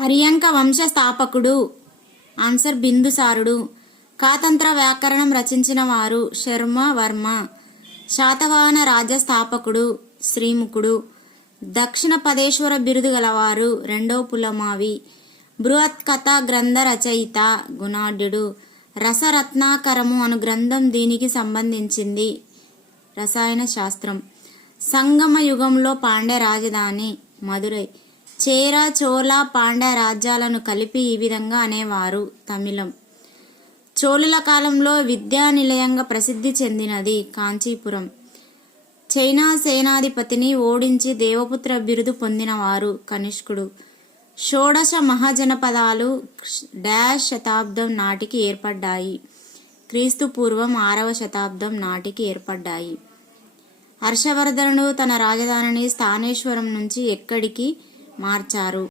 హర్యంక వంశ స్థాపకుడు. ఆన్సర్ బిందుసారుడు. కాతంత్ర వ్యాకరణం రచించిన వారు శర్మ వర్మ. శాతవాహన రాజ్య స్థాపకుడు శ్రీముఖుడు. దక్షిణ పదేశ్వర బిరుదు గలవారు రెండవ పులమావి. బృహత్ కథా గ్రంథ రచయిత గుణాఢ్యుడు. రసరత్నాకరము అను గ్రంథం దీనికి సంబంధించింది. రసాయన శాస్త్రం. సంగమ యుగంలో పాండ్య రాజధాని మదురై. చేర చోళ పాండ్య రాజ్యాలను కలిపి ఈ విధంగా అనేవారు తమిళం. చోళుల కాలంలో విద్యా నిలయంగా ప్రసిద్ధి చెందినది కాంచీపురం. చైనా సేనాధిపతిని ఓడించి దేవపుత్ర బిరుదు పొందినవారు కనిష్కుడు. షోడశ మహాజనపదాలు డాష్ శతాబ్దం నాటికి ఏర్పడ్డాయి. క్రీస్తు పూర్వం 6వ శతాబ్దం నాటికి ఏర్పడ్డాయి. హర్షవర్ధనుడు తన రాజధానిని స్థానేశ్వరం నుంచి ఎక్కడికి మార్చారు?